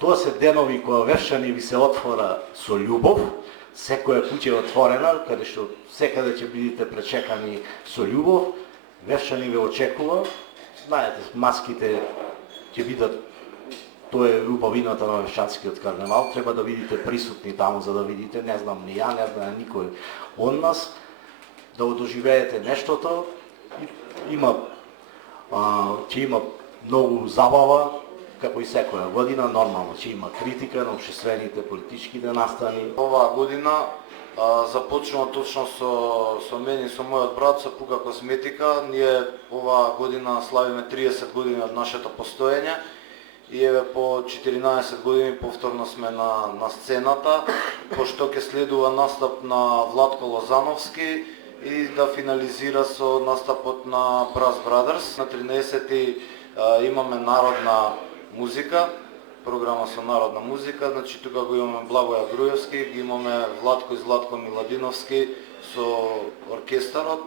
Тоа се денови кога Вевчани ви се отвора со љубов, секоја куќа е отворена, каде што секаде ќе бидете пречекани со љубов. Вевчани ве очекува. Знаете, маските ќе бидат, тоа е убавината на Вевчанскиот карневал, треба да видите присутни таму за да видите, не знам ни ја, не знам никој од нас, да одоживеете нештото. Ќе има многу забава, како и секоја година, нормално ќе има критика на општествените политичките настани. Оваа година започнува точно со мене и со мојот брат со Пука косметика. Ние оваа година славиме 30 години од нашето постоење и еве по 14 години повторно сме на сцената, пошто ќе следува настап на Владко Лозановски и да финализира со настапот на Brass Brothers. На 13 имаме народна музика, програма со народна музика, значи тука го имаме Благоја Груевски, имаме Владко и Златко Миладиновски со оркестарот.